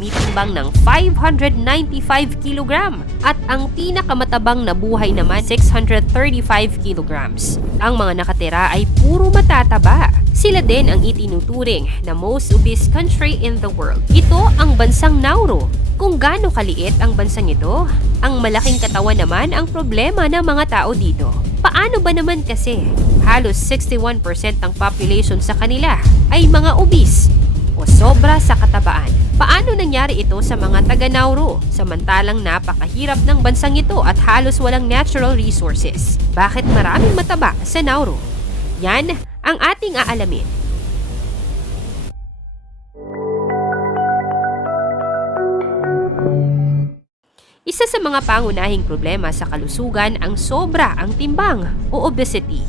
tumitimbang ng 595 kilogram at ang pinakamatabang na buhay naman 635 kilograms. Ang mga nakatira ay puro matataba. Sila din ang itinuturing na most obese country in the world. Ito ang bansang Nauru. Kung gaano kaliit ang bansang ito, ang malaking katawan naman ang problema ng mga tao dito. Paano ba naman kasi? Halos 61% ng population sa kanila ay mga obese o sobra sa katabaan. Paano nangyari ito sa mga taga Nauru? Samantalang napakahirap ng bansang ito at halos walang natural resources. Bakit maraming mataba sa Nauru? Yan ang ating aalamin. Isa sa mga pangunahing problema sa kalusugan ang sobra ang timbang o obesity.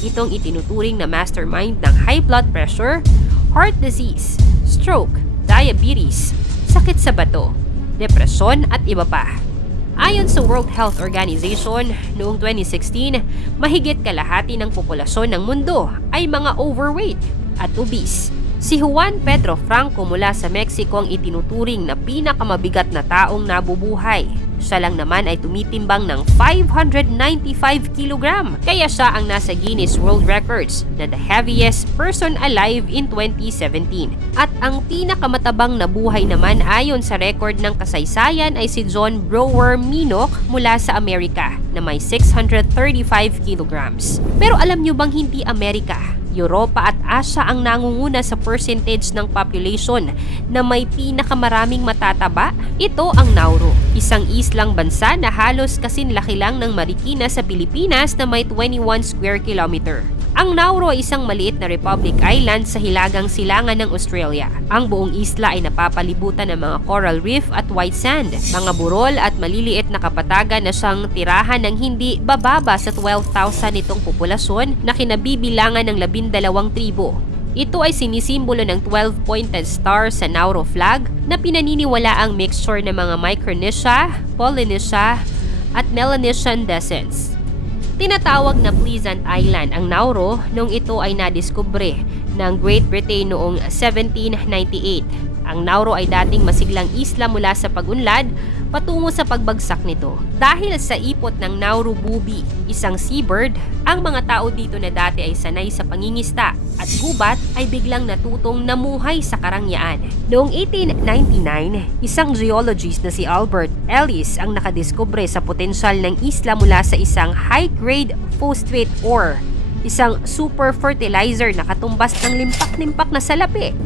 Itong itinuturing na mastermind ng high blood pressure, heart disease, stroke, diabetes, sakit sa bato, depresyon at iba pa. Ayon sa World Health Organization, noong 2016, mahigit kalahati ng populasyon ng mundo ay mga overweight at obese. Si Juan Pedro Franco mula sa Mexico ang itinuturing na pinakamabigat na taong nabubuhay. Siya lang naman ay tumitimbang ng 595 kilogram. Kaya siya ang nasa Guinness World Records na the heaviest person alive in 2017. At ang pinakamatabang na buhay naman ayon sa record ng kasaysayan ay si John Brower Minok mula sa Amerika na may 635 kilograms. Pero alam nyo bang hindi Amerika? Europa at Asia ang nangunguna sa percentage ng population na may pinakamaraming matataba. Ito ang Nauru, isang islang bansa na halos kasinlaki lang ng Marikina sa Pilipinas na may 21 square kilometer. Ang Nauru ay isang maliit na republic island sa hilagang silangan ng Australia. Ang buong isla ay napapalibutan ng mga coral reef at white sand, mga burol at maliliit na kapatagan na siyang tirahan ng hindi bababa sa 12,000 nitong populasyon na kinabibilangan ng labindalawang tribo. Ito ay sinisimbolo ng 12-pointed star sa Nauru flag na pinaniniwala ang mixture ng mga Micronesia, Polynesia at Melanesian descents. Tinatawag na Pleasant Island ang Nauru nung ito ay nadiskubre ng Great Britain noong 1798. Ang Nauru ay dating masiglang isla mula sa pagunlad patungo sa pagbagsak nito. Dahil sa ipot ng Nauru Bubi, isang seabird, ang mga tao dito na dati ay sanay sa pangingista at gubat ay biglang natutong namuhay sa karangyaan. Noong 1899, isang geologist na si Albert Ellis ang nakadiskubre sa potensyal ng isla mula sa isang high-grade phosphate ore, isang super fertilizer na katumbas ng limpak-limpak na salapi.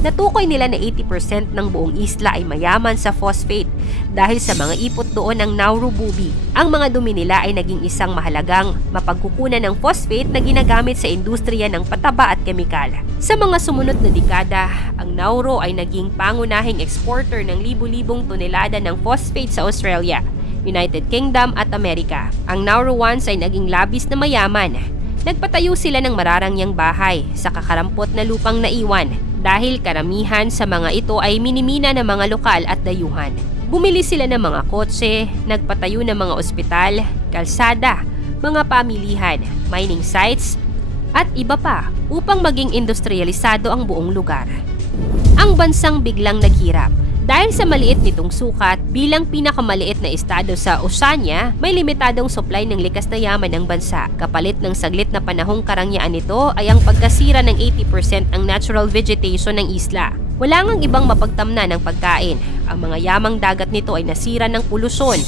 Natukoy nila na 80% ng buong isla ay mayaman sa phosphate dahil sa mga ipot doon ng Nauru Bubi. Ang mga dumi nila ay naging isang mahalagang mapagkukunan ng phosphate na ginagamit sa industriya ng pataba at kemikal. Sa mga sumunod na dekada, ang Nauru ay naging pangunahing exporter ng libu-libong tonelada ng phosphate sa Australia, United Kingdom at Amerika. Ang Nauruans ay naging labis na mayaman. Nagpatayo sila ng mararangyang bahay sa kakarampot na lupang naiwan dahil karamihan sa mga ito ay minimina ng mga lokal at dayuhan. Bumili sila ng mga kotse, nagpatayo ng mga ospital, kalsada, mga pamilihan, mining sites, at iba pa upang maging industrialisado ang buong lugar. Ang bansang biglang naghirap dahil sa maliit nitong sukat, bilang pinakamaliit na estado sa Oceania, may limitadong supply ng likas na yaman ng bansa. Kapalit ng saglit na panahong karangyaan nito ay ang pagkasira ng 80% ang natural vegetation ng isla. Wala ngang ibang mapagtamna ng pagkain. Ang mga yamang dagat nito ay nasira ng polusyon.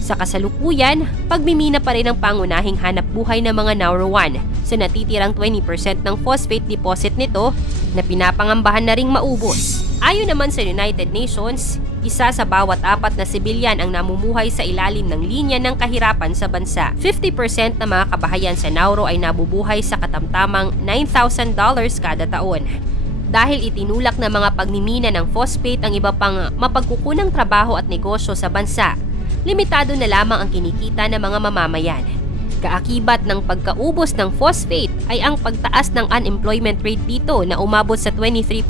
Sa kasalukuyan, pagmimina pa rin ang pangunahing hanap buhay ng mga Nauruan sa natitirang 20% ng phosphate deposit nito na pinapangambahan na ring maubos. Ayon naman sa United Nations, isa sa bawat apat na sibilyan ang namumuhay sa ilalim ng linya ng kahirapan sa bansa. 50% ng mga kabahayan sa Nauru ay nabubuhay sa katamtamang $9,000 kada taon. Dahil itinulak ng mga pagmimina ng phosphate ang iba pang mapagkukunang trabaho at negosyo sa bansa, limitado na lamang ang kinikita ng mga mamamayan. Kaakibat ng pagkaubos ng phosphate ay ang pagtaas ng unemployment rate dito na umabot sa 23%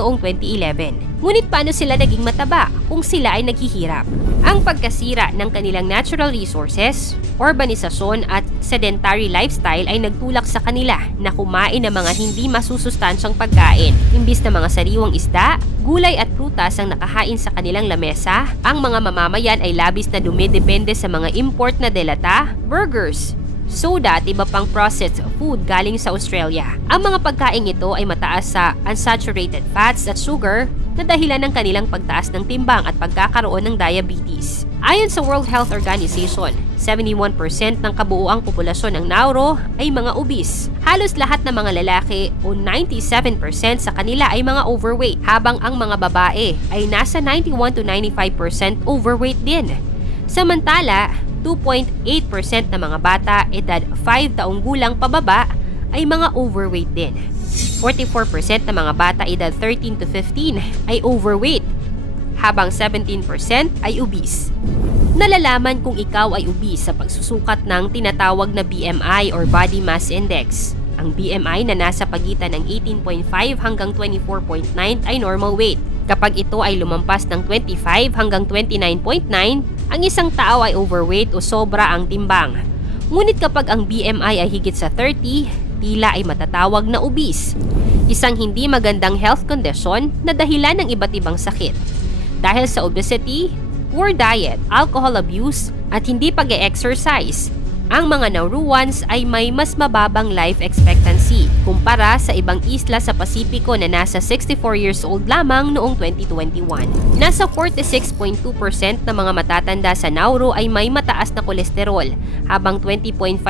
noong 2011. Ngunit paano sila naging mataba kung sila ay naghihirap? Ang pagkasira ng kanilang natural resources, urbanisasyon at sedentary lifestyle ay nagtulak sa kanila na kumain ng mga hindi masusustansyang pagkain imbis na mga sariwang isda, gulay at prutas ang nakahain sa kanilang lamesa, ang mga mamamayan ay labis na dumidepende sa mga import na delata, burgers, soda at iba pang processed food galing sa Australia. Ang mga pagkain ito ay mataas sa unsaturated fats at sugar na dahilan ng kanilang pagtaas ng timbang at pagkakaroon ng diabetes. Ayon sa World Health Organization, 71% ng kabuuang populasyon ng Nauru ay mga obese. Halos lahat ng mga lalaki o 97% sa kanila ay mga overweight, habang ang mga babae ay nasa 91 to 95% overweight din. Samantala, 2.8% ng mga bata edad 5 taong gulang pababa ay mga overweight din. 44% ng mga bata edad 13 to 15 ay overweight, habang 17% ay obese. Nalalaman kung ikaw ay obese sa pagsusukat ng tinatawag na BMI or Body Mass Index. Ang BMI na nasa pagitan ng 18.5 hanggang 24.9 ay normal weight. Kapag ito ay lumampas ng 25 hanggang 29.9, ang isang tao ay overweight o sobra ang timbang. Ngunit kapag ang BMI ay higit sa 30, tila ay matatawag na obese. Isang hindi magandang health condition na dahilan ng iba't ibang sakit. Dahil sa obesity, poor diet, alcohol abuse, at hindi pag exercise ang mga Nauruans ay may mas mababang life expectancy kumpara sa ibang isla sa Pasipiko na nasa 64 years old lamang noong 2021. Nasa 46.2% ng mga matatanda sa Nauru ay may mataas na kolesterol, habang 20.5%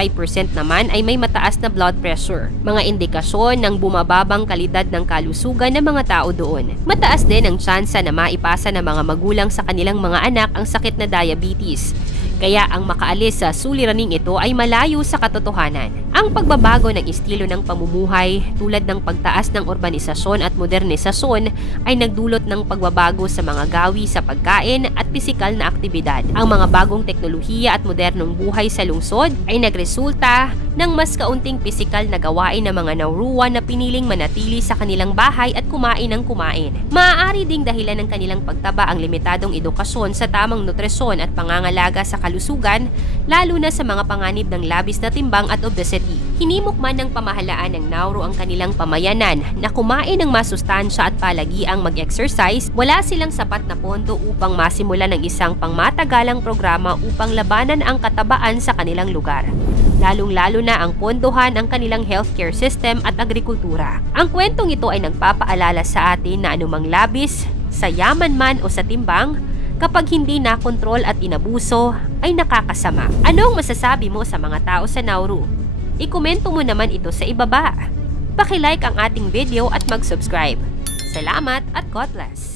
naman ay may mataas na blood pressure, mga indikasyon ng bumababang kalidad ng kalusugan ng mga tao doon. Mataas din ang tsansa na maipasa ng mga magulang sa kanilang mga anak ang sakit na diabetes, kaya ang makaalis sa suliraning ito ay malayo sa katotohanan. Ang pagbabago ng estilo ng pamumuhay tulad ng pagtaas ng urbanisasyon at modernisasyon ay nagdulot ng pagbabago sa mga gawi sa pagkain at pisikal na aktibidad. Ang mga bagong teknolohiya at modernong buhay sa lungsod ay nagresulta ng mas kaunting pisikal na gawain ng mga Nauruan na piniling manatili sa kanilang bahay at kumain ng kumain. Maaari ding dahilan ng kanilang pagtaba ang limitadong edukasyon sa tamang nutrisyon at pangangalaga sa kalusugan, lalo na sa mga panganib ng labis na timbang at obesity. Hinimok man ng pamahalaan ng Nauru ang kanilang pamayanan na kumain ng masustansya at palagiang mag-exercise, wala silang sapat na pondo upang masimulan ng isang pangmatagalang programa upang labanan ang katabaan sa kanilang lugar lalong-lalo na ang pondohan ang kanilang healthcare system at agrikultura. Ang kwentong ito ay nagpapaalala sa atin na anumang labis, sa yaman man o sa timbang, kapag hindi nakontrol at inabuso, ay nakakasama. Anong masasabi mo sa mga tao sa Nauru? Ikomento mo naman ito sa ibaba. Pakilike ang ating video at mag-subscribe. Salamat at God bless!